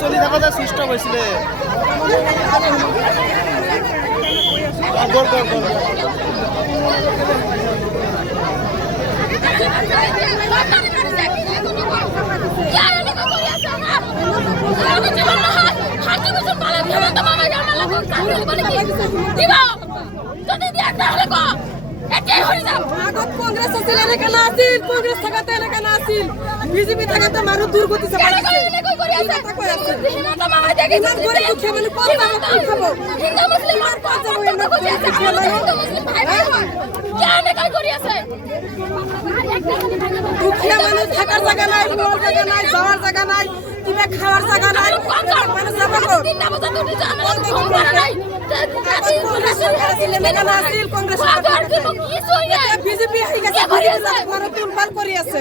চলি থাকা যা সুস্থ হয়েছিল কংগ্রেস আছিল এলাকা আছিল কংগ্রেস থাকাতে এলাকা আছিল বিজেপি থাকাতে মানুষ দুর্গতি দুঃখিয়া মানুষ থাকার জায়গা নাই বলার জায়গা নাই যাওয়ার জায়গা নাই কিবা খাওয়ার জায়গা নাই মানুষ যাবো বিজেপি তুলপাল কৰি আছে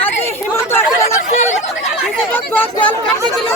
আজি হিমন্ত কাটি দিল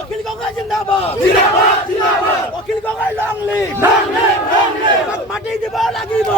অখিল গগৈ জিন্দাবাদ জিন্দাবাদ জিন্দাবাদ অখিল গগৈ লং লিভ মাটি দিব লাগিব